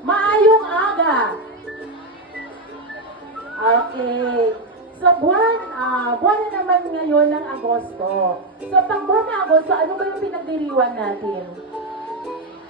Maayong aga! Okay. So, buwan, ah, buwan na naman ngayon ng Agosto. So, pag buwan ng Agosto, ano ba yung pinagdiriwan natin?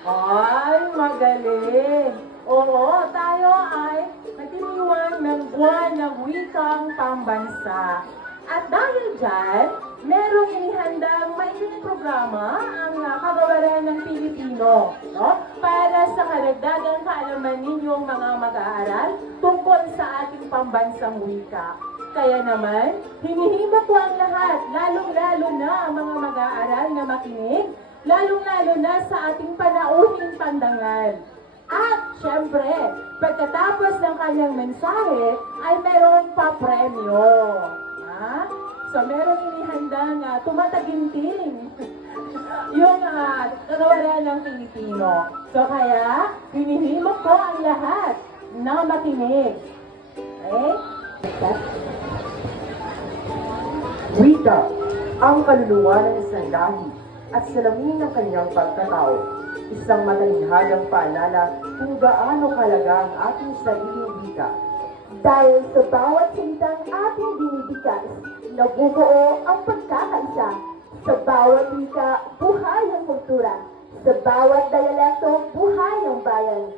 Ay, magaling! Oo, tayo ay nagdiriwan ng buwan ng wikang pambansa. At dahil dyan, merong inihandang mainiling programa ang uh, kagawaran ng Pilipino no? para sa karagdagang kaalaman ninyong mga mag-aaral tungkol sa ating pambansang wika. Kaya naman, hinihimok ko ang lahat, lalong-lalo na ang mga mag-aaral na makinig, lalong-lalo na sa ating panauhing pandangal. At, syempre, pagkatapos ng kanyang mensahe, ay meron pa premyo. Ha? So, meron inihandang uh, tumataginting yung uh, kagawaran ng Pilipino. So, kaya, hinihimok ko ang lahat na makinig. Okay? Wika, ang kaluluwa ng isang lahi at salamin ng kanyang pagkatao. Isang matalinhagang paalala kung gaano kalaga ang ating sariling wika. Dahil sa bawat salitang ating binibigas, nabubuo ang pagkakaisa. Sa bawat wika, buhay ang kultura. Sa bawat dialekto, buhay ang bayan.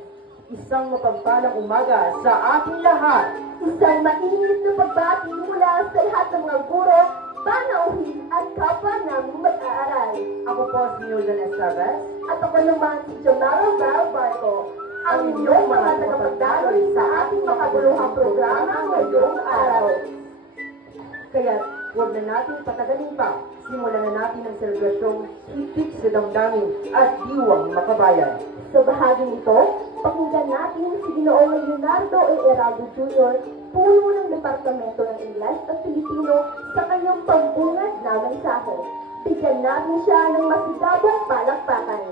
Isang mapagpalang umaga sa ating lahat. Isang mainit na pagbati mula sa lahat ng mga guro, panauhin at kapwa naming mag-aaral. Ako po si Yudan Estevez. At ako naman si Jamara Val Barco, ang inyong mga tagapagdaloy sa ating makabuluhang programa ngayong araw. Kaya huwag na natin patagalin pa. Simulan na natin ang selebrasyong hitik sa damdamin at diwang makabayan. Sa bahaging ito, pakinggan natin si Ginoong Leonardo A. Eraldo Jr., puno ng Departamento ng Ingles at Pilipino sa kanyang pambungad na mensahe. Bigyan natin siya ng masigabong palakpakan.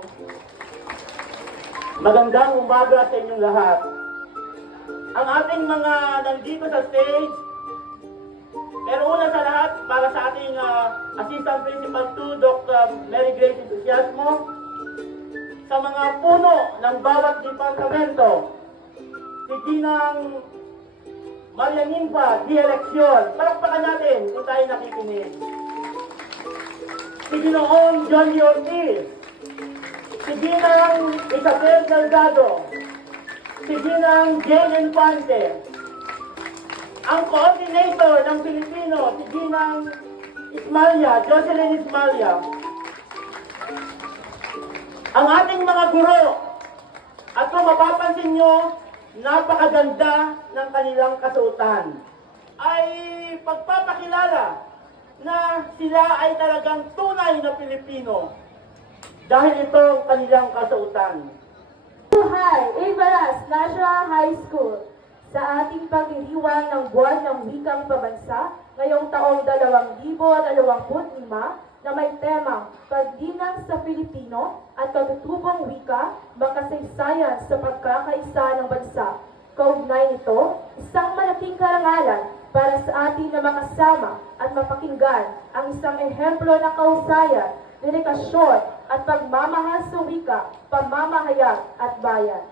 Magandang umaga sa inyong lahat. Ang ating mga nandito sa stage, pero una sa lahat, para sa ating ah, Assistant Principal 2, Dr. Mary Grace Entusiasmo, sa mga puno ng bawat departamento, si Ginang Maria Ninfa, di eleksyon. Palakpakan natin kung tayo nakikinig. Si Ginoong John D. Ortiz, si Ginang Isabel Delgado, si Ginang Jane Infante, ang coordinator ng Pilipino, si Ginang Ismalia, Jocelyn Ismalia, ang ating mga guro, at kung mapapansin nyo, napakaganda ng kanilang kasuotan, ay pagpapakilala na sila ay talagang tunay na Pilipino dahil ito ang kanilang kasuotan. Buhay, Ibaras National High School sa ating pagdiriwang ng buwan ng wikang pabansa ngayong taong 2025 na may temang Pagdinang sa Pilipino at Katutubong Wika, Makasaysayan sa Pagkakaisa ng Bansa. Kaugnay nito, isang malaking karangalan para sa atin na makasama at mapakinggan ang isang ehemplo ng kausayan, dedikasyon at pagmamahal sa wika, pamamahayag at bayan.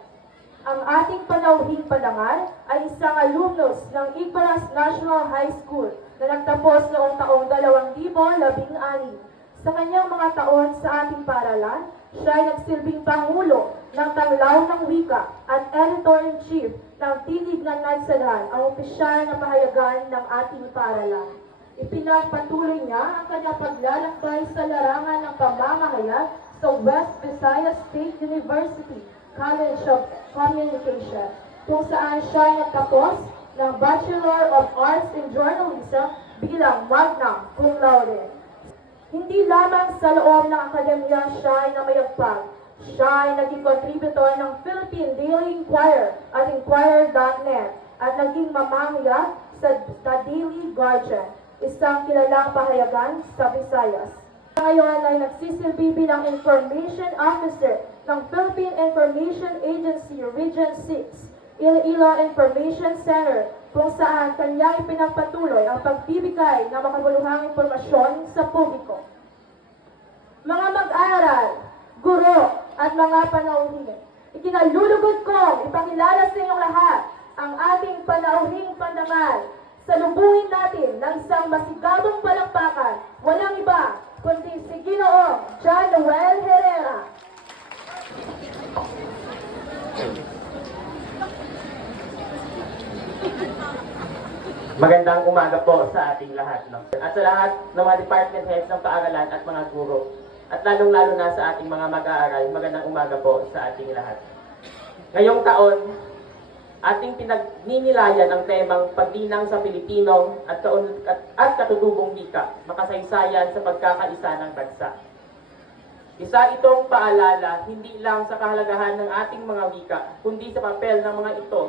Ang ating panauhing palangal ay isang alumnus ng Igbaras National High School na nagtapos noong taong 2016. Sa kanyang mga taon sa ating paralan, siya ay nagsilbing Pangulo ng Tanglaw ng Wika at Editor-in-Chief ng Tinig ng Nagsadhan, ang opisyal na pahayagan ng ating paralan. Ipinagpatuloy niya ang kanyang paglalakbay sa larangan ng pamamahayag sa West Visayas State University College of Communication, kung saan siya nagtapos ng Bachelor of Arts in Journalism bilang magna cum laude. Hindi lamang sa loob ng akademya siya ay namayagpag. Siya ay naging contributor ng Philippine Daily Inquirer at Inquirer.net at naging mamamaya sa The Daily Guardian, isang kilalang pahayagan sa Visayas. Ngayon ay nagsisilbi bilang Information Officer ng Philippine Information Agency Region 6, Iloilo Information Center kung saan kanya ipinagpatuloy ang pagbibigay ng makabuluhang impormasyon sa publiko. Mga mag-aaral, guro, at mga panauhin, ikinalulugod kong ipakilala sa inyong lahat ang ating panauhing pandangal. Salubungin natin ng isang masigabong palakpakan, walang iba, kundi si Ginoong John Noel Herrera. Magandang umaga po sa ating lahat. No? At sa lahat ng mga department heads ng paaralan at mga guro. At lalong-lalo na sa ating mga mag-aaral, magandang umaga po sa ating lahat. Ngayong taon, ating pinagninilayan ang temang pagdinang sa Pilipino at, at, at katutubong wika, makasaysayan sa pagkakaisa ng bansa. Isa itong paalala hindi lang sa kahalagahan ng ating mga wika, kundi sa papel ng mga ito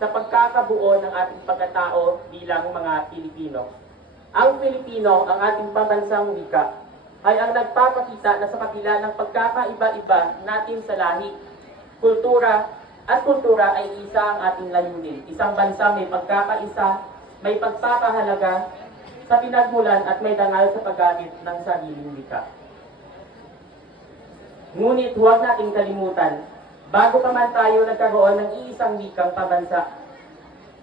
sa pagkakabuo ng ating pagkatao bilang mga Pilipino. Ang Pilipino, ang ating pambansang wika, ay ang nagpapakita na sa kabila ng pagkakaiba-iba natin sa lahi, kultura, at kultura ay isa ang ating layunin. Isang bansa may pagkakaisa, may pagpapahalaga sa pinagmulan at may dangal sa paggamit ng sariling wika. Ngunit huwag nating kalimutan, bago pa man tayo nagkaroon ng iisang wikang pabansa,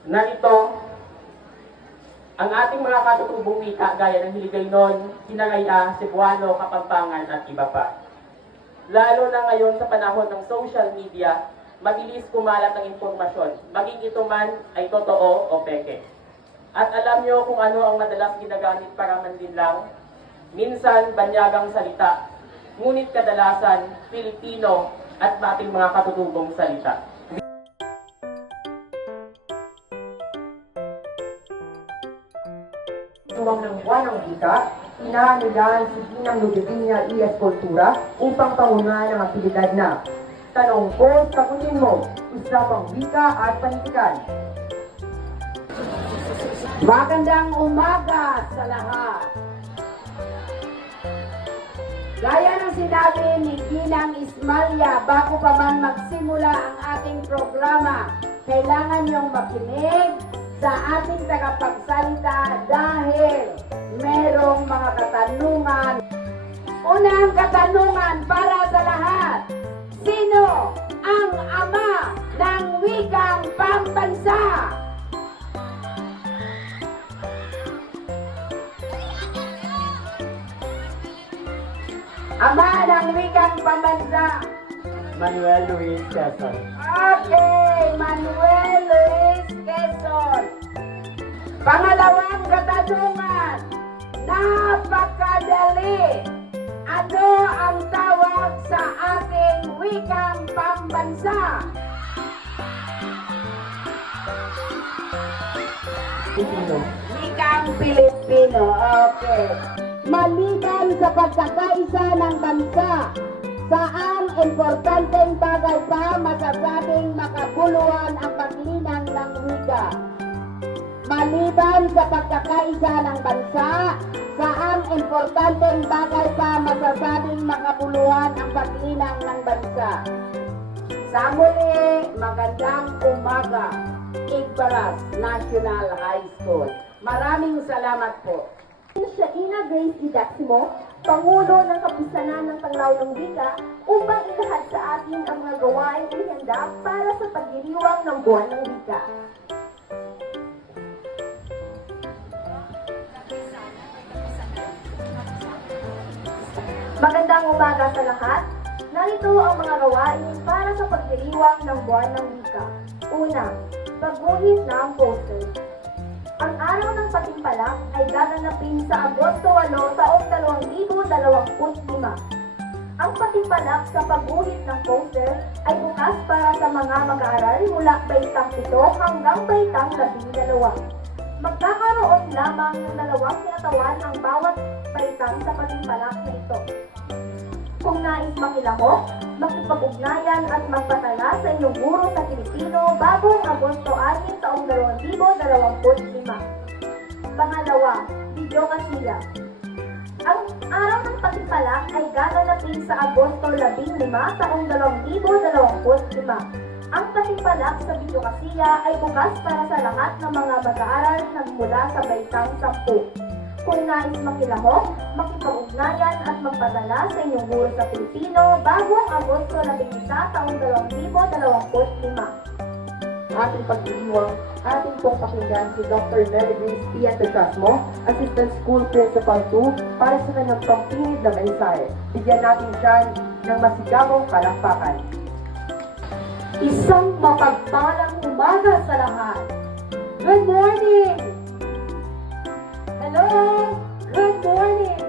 narito ang ating mga katutubong wika gaya ng Hiligaynon, Hinaraya, Cebuano, Kapampangan at iba pa. Lalo na ngayon sa panahon ng social media, mabilis kumalat ang impormasyon, maging ito man ay totoo o peke. At alam nyo kung ano ang madalas ginagamit para manlinlang? Minsan, banyagang salita, ngunit kadalasan, Filipino at ating mga katutubong salita. Tuwang ng buwan ng wika, inaanilan si Ginang Ludevinia E.S. Cultura upang pangunahan ang aktibidad na Tanong ko sa kunin mo, usapang wika at panitikan. Magandang umaga sa lahat. Gaya ng sinabi ni Ginang Ismalia bago pa man magsimula ang ating programa, kailangan niyong makinig sa ating tagapagsalita dahil merong mga katanungan. Unang katanungan para sa lahat. Sino ang ama ng wikang pambansa? Ama ng wikang pambansa. Manuel Luis Quezon. Okay, Manuel Luis Quezon. Pangalawang katanungan. Napakadali. Ano ang tawag sa ating wikang pambansa? Wikang Pilipino. Okay. Maliban sa pagkakaisa ng bansa, saan importanteng bagay pa masasabing makabuluhan ang paglinang ng wika? Maliban sa pagkakaisa ng bansa, saan importanteng bagay pa masasabing makabuluhan ang paglinang ng bansa? Sa muli, magandang umaga, Igbaras National High School. Maraming salamat po. Siya Ina Grace Didaximo, Pangulo ng Kapisanan ng Tanglaw ng Wika, upang ilahad sa atin ang mga gawain ihanda para sa pagdiriwang ng buwan ng wika. Magandang umaga sa lahat. Narito ang mga gawain para sa pagdiriwang ng buwan ng wika. Una, pagguhit ng poster. Ang araw ng patimpalak ay gaganapin sa Agosto 8 taong 2025. Ang patimpalak sa pagguhit ng poster ay bukas para sa mga mag-aaral mula baitang 7 hanggang baitang 12. Magkakaroon lamang ng dalawang kinatawan ang bawat baitang sa patimpalak na ito. Kung nais makilahok, makipag-ugnayan at magpatala sa inyong guro sa Pilipino bagong Agosto 6 taong 2025. Pangalawa, video kasila. Ang araw ng patimpalak ay gaganapin sa Agosto 15 taong 2025. Ang patimpalak sa bidyokasiya ay bukas para sa lahat ng mga mag-aaral nagmula sa baitang sampu. Kung nais makilahok, makipag-ugnayan at magpadala sa inyong guro sa Pilipino bago ang Agosto 11 taong 2025. ating pagdiriwang, ating pong pakinggan si Dr. Mary Grace Pian Pecasmo, Assistant School Principal 2, para sa kanyang pampinid na mensahe. Bigyan natin siya ng masigabong kalakpakan. Isang mapagpalang umaga sa lahat. Good morning! Hello! Good morning!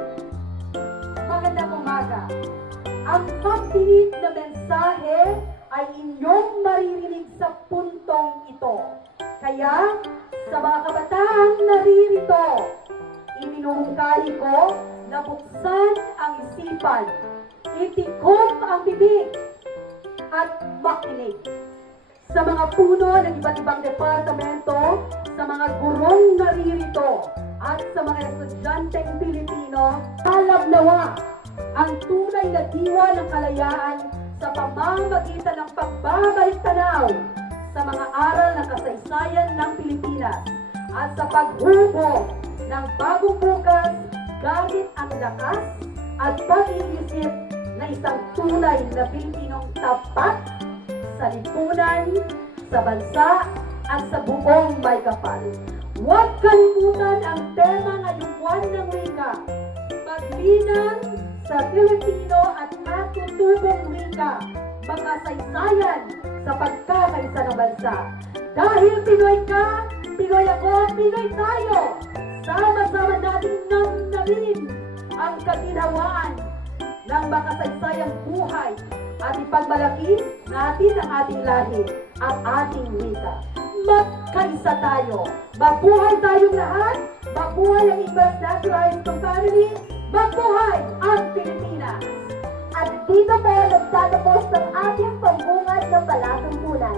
Magandang umaga. Ang pagpilit na mensahe ay inyong maririnig sa puntong ito. Kaya, sa mga kabataang naririto, iminuhungkali ko na buksan ang isipan, itikom ang bibig, at makinig. Sa mga puno ng iba't ibang departamento, sa mga gurong naririto, at sa mga estudyanteng Pilipino, talabnawa ang tunay na diwa ng kalayaan sa pamamagitan ng pagbabalik tanaw sa mga aral ng kasaysayan ng Pilipinas at sa paghubog ng bagong bukas gamit ang lakas at pag-iisip na isang tunay na Pilipinong tapat sa lipunan, sa bansa, at sa buong may. Huwag kalimutan ang tema ngayong buwan ng wika, paglinang sa Pilipino at katutubong wika, makasaysayan sa pagkakaisa ng bansa. Dahil Pinoy ka, Pinoy ako, Pinoy tayo! Sama-sama nating namnamin ang kaginhawaan ng makasaysayang buhay at ipagmalaki natin ang ating lahi at ating wika. Magkaisa tayo. Mabuhay tayong lahat. Mabuhay ang Imbas Natural High School Family. Mabuhay ang Pilipinas. At dito po nagtatapos ang ating pambungad ng palatumpunan.